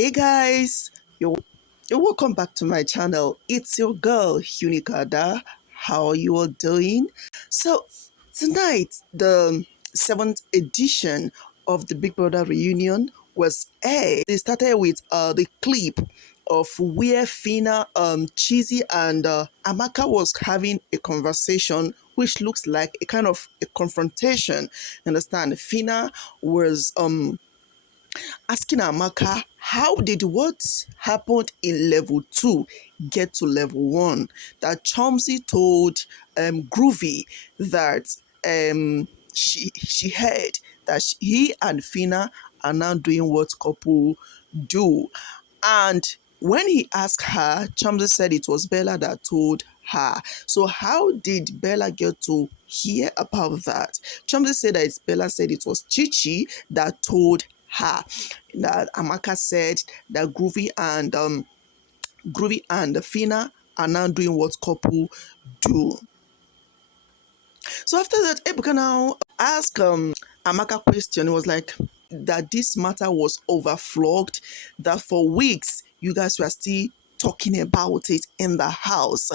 Hey guys, you're welcome back to my channel. It's your girl Unicada. How are you all doing? So tonight, the seventh edition of the Big Brother reunion was aired. They started with the clip of where Fina, Cheesy, and Amaka was having a conversation, which looks like a kind of a confrontation. Understand? Fina was asking Amaka, how did what happened in level 2 get to level 1? That Chomsy told Groovy that she heard that he and Fina are now doing what couple do. And when he asked her, Chomsy said it was Bella that told her. So how did Bella get to hear about that? Chomsy said that Bella said it was Chichi that told her. That Amaka said that Groovy and Fina are now doing what couple do. So after that, Ebuka now asked Amaka question. It was like that this matter was overflogged, that for weeks you guys were still talking about it in the house.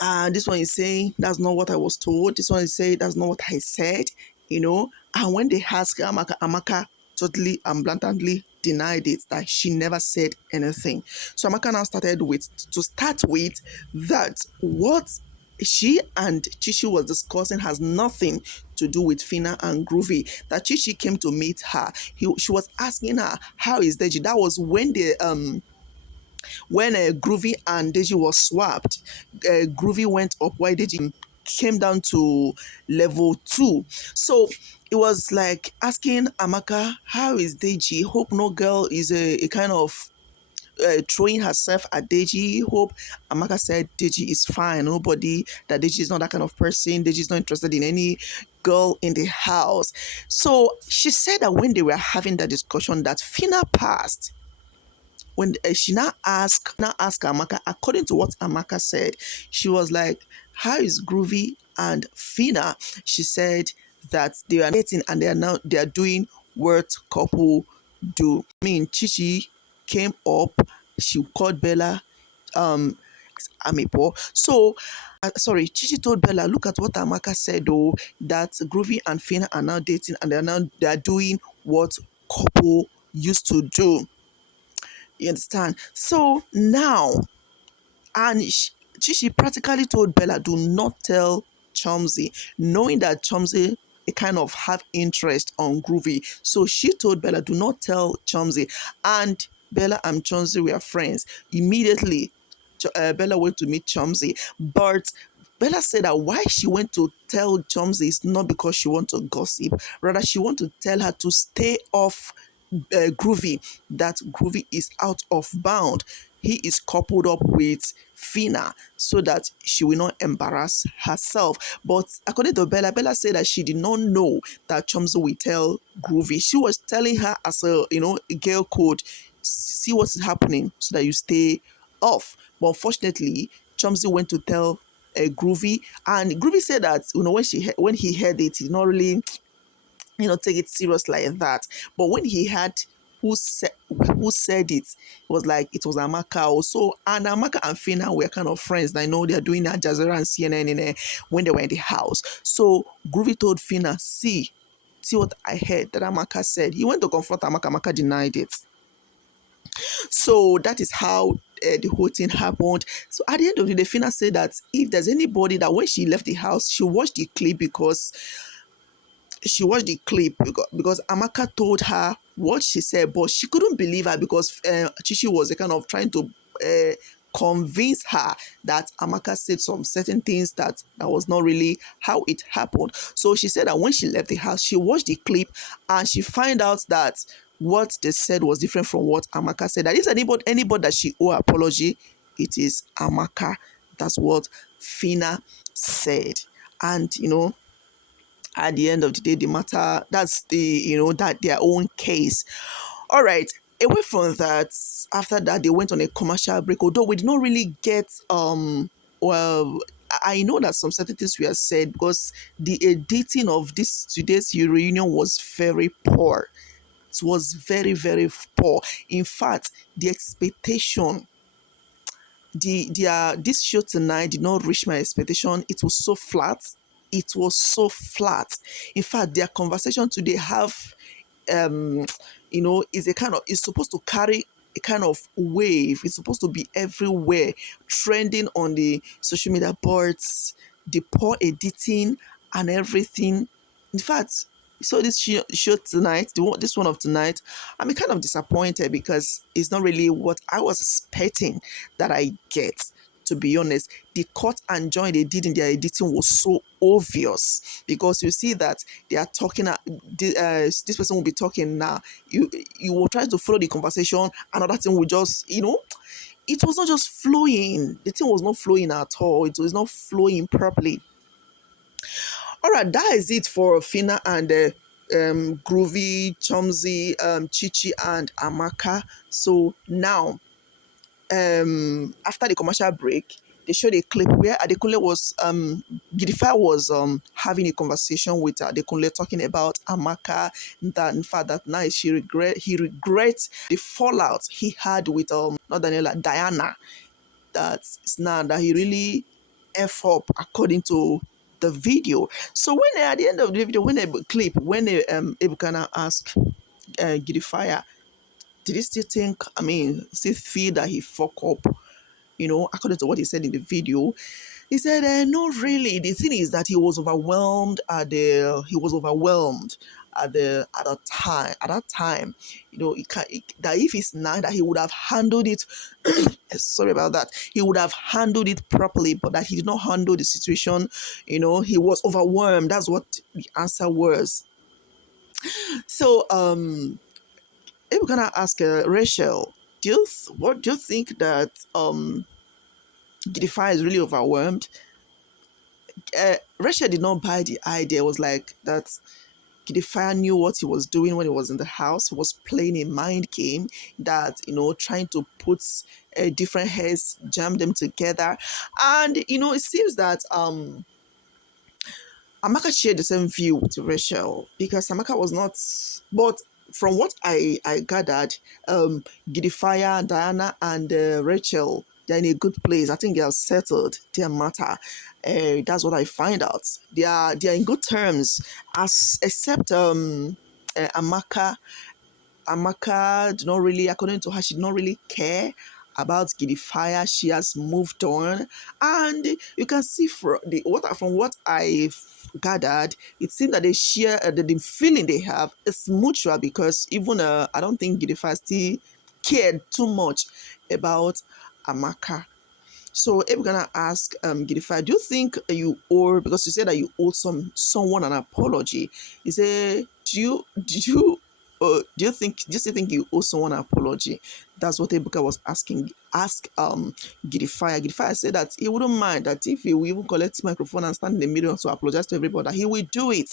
And this one is saying that's not what I was told. This one is saying that's not what I said. And when they asked Amaka, Amaka totally and blatantly denied it, that she never said anything. So Amaka now started with to start with that what she and Chichi was discussing has nothing to do with Fina and Groovy. That Chichi came to meet her. She was asking her, how is Deji? That was when Groovy and Deji was swapped. Groovy went up while Deji came down to level 2. So it was like asking Amaka, how is Deji? Hope no girl is a kind of throwing herself at Deji. Hope Amaka said Deji is fine. Nobody, that Deji is not that kind of person. Deji is not interested in any girl in the house. So she said that when they were having that discussion, that Fina passed. When she now asked Amaka, according to what Amaka said, she was like, how is Groovy and Fina? She said that they are dating and they are doing what couple do. I mean, Chichi came up, she called Bella Amipo. So sorry, Chichi told Bella, look at what Amaka said though, that Groovy and Fina are now dating and they are doing what couple used to do. You understand? So now, and she practically told Bella, do not tell Chomsy, knowing that Chomsy kind of have interest on Groovy. So she told Bella, do not tell Chomsy. And Bella and Chomsy were friends. Immediately, Bella went to meet Chomsy. But Bella said that why she went to tell Chomsy is not because she want to gossip. Rather, she want to tell her to stay off Groovy, that Groovy is out of bound. He is coupled up with Fina so that she will not embarrass herself. But according to Bella, Bella said that she did not know that Chomsy will tell Groovy. She was telling her as a girl code, see what is happening so that you stay off. But unfortunately, Chomsy went to tell Groovy, and Groovy said that when he heard it, he did not really take it serious like that. But when he had who said it was like it was Amaka also, and Amaka and Fina were kind of friends. I know they're doing Al Jazeera and CNN when they were in the house. So Groovy told Fina, see what I heard that Amaka said. He went to confront Amaka. Amaka denied it. So that is how the whole thing happened. So at the end of the day, Fina said that if there's anybody that when she left the house, she watched the clip because Amaka told her what she said, but she couldn't believe her because Chichi was a kind of trying to convince her that Amaka said some certain things that was not really how it happened. So she said that when she left the house, she watched the clip and she find out that what they said was different from what Amaka said. That is anybody that she owe apology, it is Amaka. That's what Fina said. And at the end of the day, the matter, that's that their own case. All right. Away from that, after that, they went on a commercial break. Although we did not really get well, I know that some certain things were said because the editing of this today's reunion was very poor. was very, very poor. In fact, the expectation, this show tonight did not reach my expectation. It was so flat. It was so flat. In fact, their conversation today have um is a kind of, it's supposed to carry a kind of wave. It's supposed to be everywhere, trending on the social media boards, the poor editing and everything. In fact, so this show tonight, this one of tonight, I'm kind of disappointed because it's not really what I was expecting that I get. To be honest, the cut and join they did in their editing was so obvious, because you see that they are talking. This person will be talking now. You will try to follow the conversation. Another thing will just, it was not just flowing. The thing was not flowing at all. It was not flowing properly. All right, that is it for Fina and Groovy, Chomzy, Chichi and Amaka. So now, after the commercial break, they showed a clip where Adekunle was Gidifia was having a conversation with Adekunle, talking about Amaka, that in fact that now he regrets the fallout he had with not Daniela, Diana, that it's now that he really F up according to the video. So when at the end of the video, when they clip, when they Ebukana asked Gidifia, did he still think, still feel that he fuck up, according to what he said in the video? He said, "No, really. The thing is that he was overwhelmed at the time. At that time, that if it's now that he would have handled it. Sorry about that. He would have handled it properly, but that he did not handle the situation. He was overwhelmed. That's what the answer was. So, if we're gonna ask Rachel, what do you think that Gidify is really overwhelmed? Rachel did not buy the idea. It was like that Gidify knew what he was doing when he was in the house. He was playing a mind game that, trying to put different heads, jam them together. And, it seems that Amaka shared the same view to Rachel, because Amaka was not, but from what I gathered, Gidify, Diana, and Rachel, they're in a good place. I think they have settled their matter. That's what I find out. They are in good terms, as except Amaka did not really, according to her, she did not really care about Gidify. She has moved on, and you can see from what I've gathered, it seems that they share the feeling they have is mutual, because even I don't think Gidify still cared too much about Amaka. So if we're gonna ask Gidify, do you think you owe, because you said that you owe someone an apology? You say, do you still think you owe someone an apology? That's what Ebuka was asking. Ask Gidify. Gidify said that he wouldn't mind that if he will even collect his microphone and stand in the middle to apologize to everybody, that he will do it.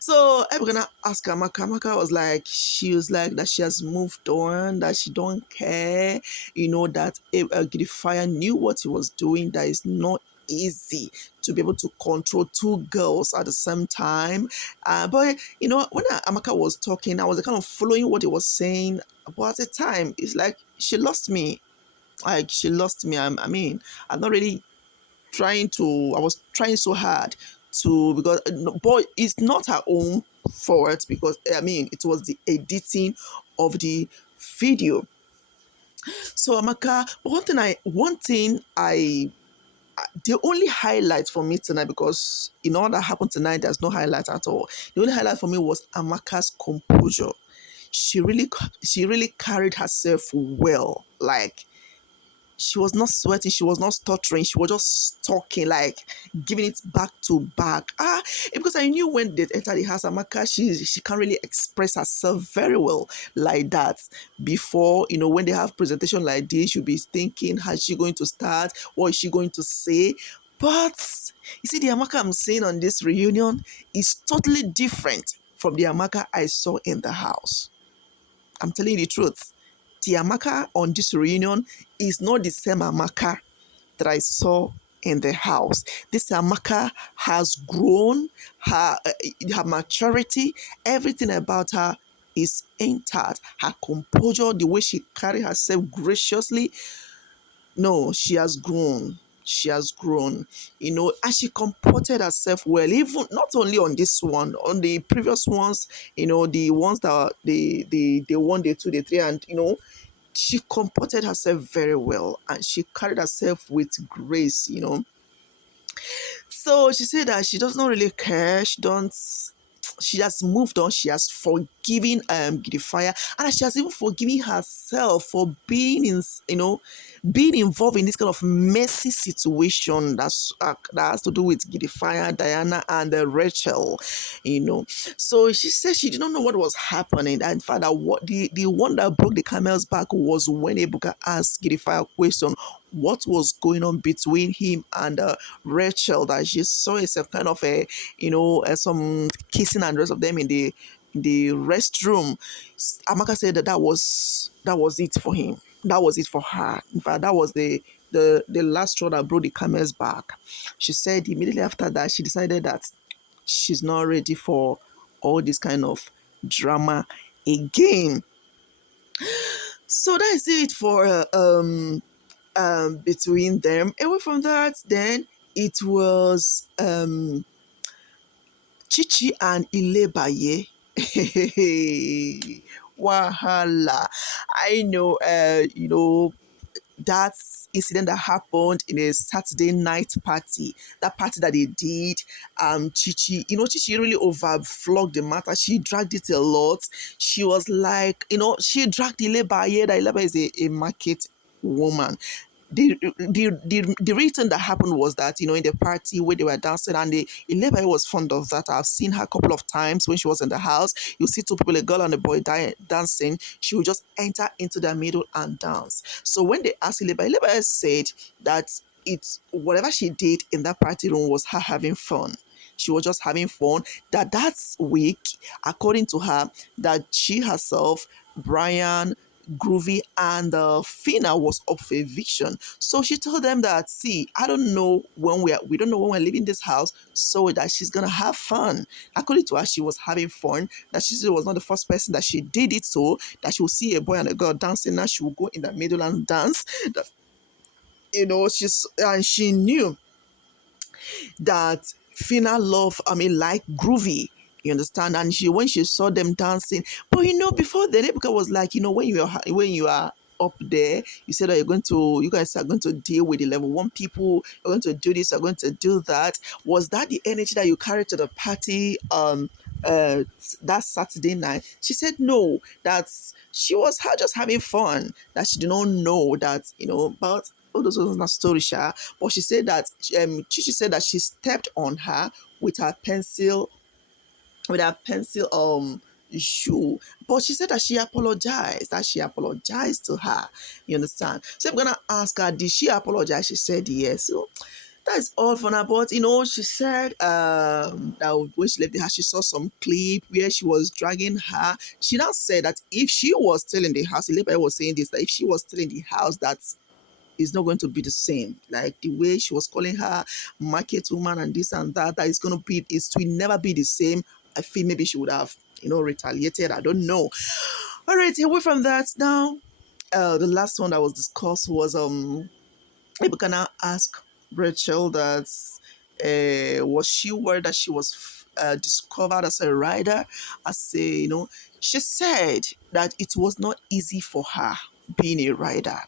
So I'm gonna ask Amaka. Amaka she was like that she has moved on, that she don't care, that Gidify knew what he was doing, that it's not easy to be able to control two girls at the same time. But when Amaka was talking, I was kind of following what he was saying. But at the time, it's like she lost me. Like she lost me. I'm not really I was trying so hard to, because but it's not her own fault, because it was the editing of the video. So Amaka, one thing I the only highlight for me tonight, because all that happened tonight, there's no highlight at all. The only highlight for me was Amaka's composure. She really carried herself well. Like, she was not sweating, she was not stuttering, she was just talking, like giving it back to back. Because I knew when they entered the house, Amaka, she can't really express herself very well like that. Before, when they have presentation like this, you'll be thinking, how's she going to start? What is she going to say? But you see, the Amaka I'm seeing on this reunion is totally different from the Amaka I saw in the house. I'm telling you the truth. The Amaka on this reunion is not the same Amaka that I saw in the house. This Amaka has grown, her maturity, everything about her is intact. Her composure, the way she carried herself graciously, no, she has grown. She has grown, and she comported herself well, even not only on this one, on the previous ones, the ones that are the one, the two, the three, and she comported herself very well and she carried herself with grace. So she said that she does not really care. She has moved on. She has forgiven Gidifia, and she has even forgiven herself for being involved in this kind of messy situation that has to do with Gidifia, Diana, and Rachel. So she said she did not know what was happening. And in fact, that what the one that broke the camel's back was when Ebuka asked Gidifia a question, what was going on between him and Rachel, that she saw herself kind of some kissing and the rest of them in the restroom. Amaka said that was it for him. That was it for her. In fact, that was the last straw that broke the camel's back. She said immediately after that she decided that she's not ready for all this kind of drama again. So that is it for between them. Away from that, then it was Chichi and Ilebaye. Wahala. I know, that incident that happened in a Saturday night party, that party that they did, Chichi, Chichi really overflogged the matter. She dragged it a lot. She was like, she dragged Ilebaye. That Ilebaye is a market woman. The reason that happened was that in the party where they were dancing, and the Ileba was fond of that. I've seen her a couple of times when she was in the house. You see two people, a girl and a boy, dancing. She would just enter into the middle and dance. So when they asked Ileba said that it's whatever she did in that party room was her having fun. She was just having fun. That week, according to her, that she herself, Brian, Groovy, and Fina was up for eviction. So she told them that, see, I don't know when we don't know when we're leaving this house, so that she's gonna have fun. According to her, she was having fun. That she was not the first person that she did it, so that she will see a boy and a girl dancing. Now she will go in the middle and dance. That, she knew that Fina like Groovy. You understand? And when she saw them dancing, but before then, Ebuka was like, when you are up there, you said that you guys are going to deal with the level one people, you're going to do this, you're going to do that. Was that the energy that you carried to the party that Saturday night? She said no, that she was just having fun, that she did not know that, but all those was not story, Sha. But she said that Chichi said that she stepped on her with her pencil, shoe. But she said that she apologized to her. You understand? So I'm gonna ask her, did she apologize? She said yes. So that's all for now. But she said that when she left the house, she saw some clip where she was dragging her. She now said that if she was still in the house, Eleba was saying this, that if she was still in the house, that is not going to be the same. Like the way she was calling her market woman and this and that, that is going to be, it will never be the same. I feel maybe she would have, retaliated. I don't know. All right, away from that now. The last one that was discussed was if can now ask Rachel that was she worried that she was discovered as a rider, she said that it was not easy for her being a rider.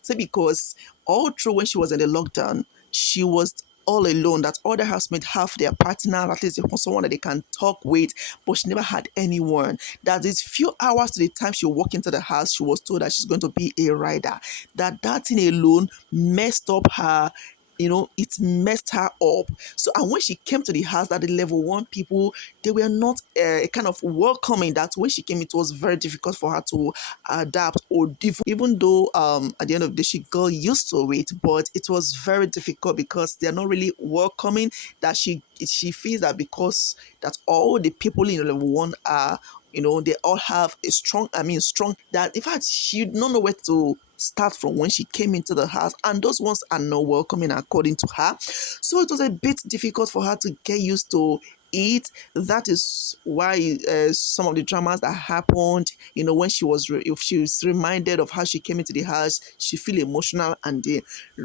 So because all through when she was in the lockdown, she was all alone, that other housemates have their partner, at least someone that they can talk with, but she never had anyone. That is few hours to the time she walked into the house, she was told that she's going to be a rider. That thing alone messed up her, it messed her up. So, and when she came to the house, that the level one people, they were not kind of welcoming. That when she came, it was very difficult for her to adapt, or even though at the end of the day she got used to it, but it was very difficult because they're not really welcoming. That she feels that because that all the people in level one are, they all have a strong, that in fact she don't know where to start from when she came into the house, and those ones are not welcoming according to her. So it was a bit difficult for her to get used to it. That is why some of the dramas that happened, when if she was reminded of how she came into the house, she feel emotional and the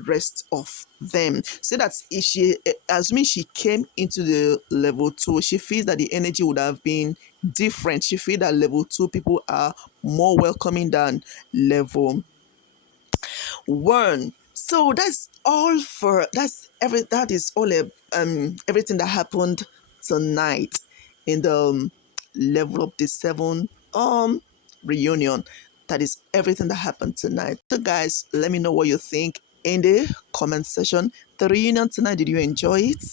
rest of them. So that if she, assuming she came into the level two, she feels that the energy would have been different. She feels that level two people are more welcoming than level one. So that is all everything that happened tonight in the level of the seven reunion. That is everything that happened tonight. So guys, let me know what you think in the comment section. The reunion tonight, did you enjoy it?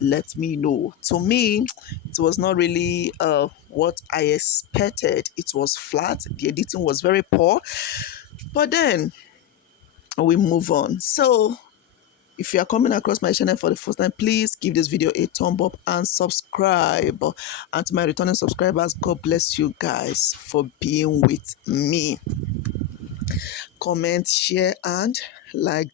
Let me know. To me, it was not really what I expected. It was flat. The editing was very poor. But then we move on. So if you are coming across my channel for the first time, please give this video a thumb up and subscribe. And to my returning subscribers, God bless you guys for being with me. Comment, share, and like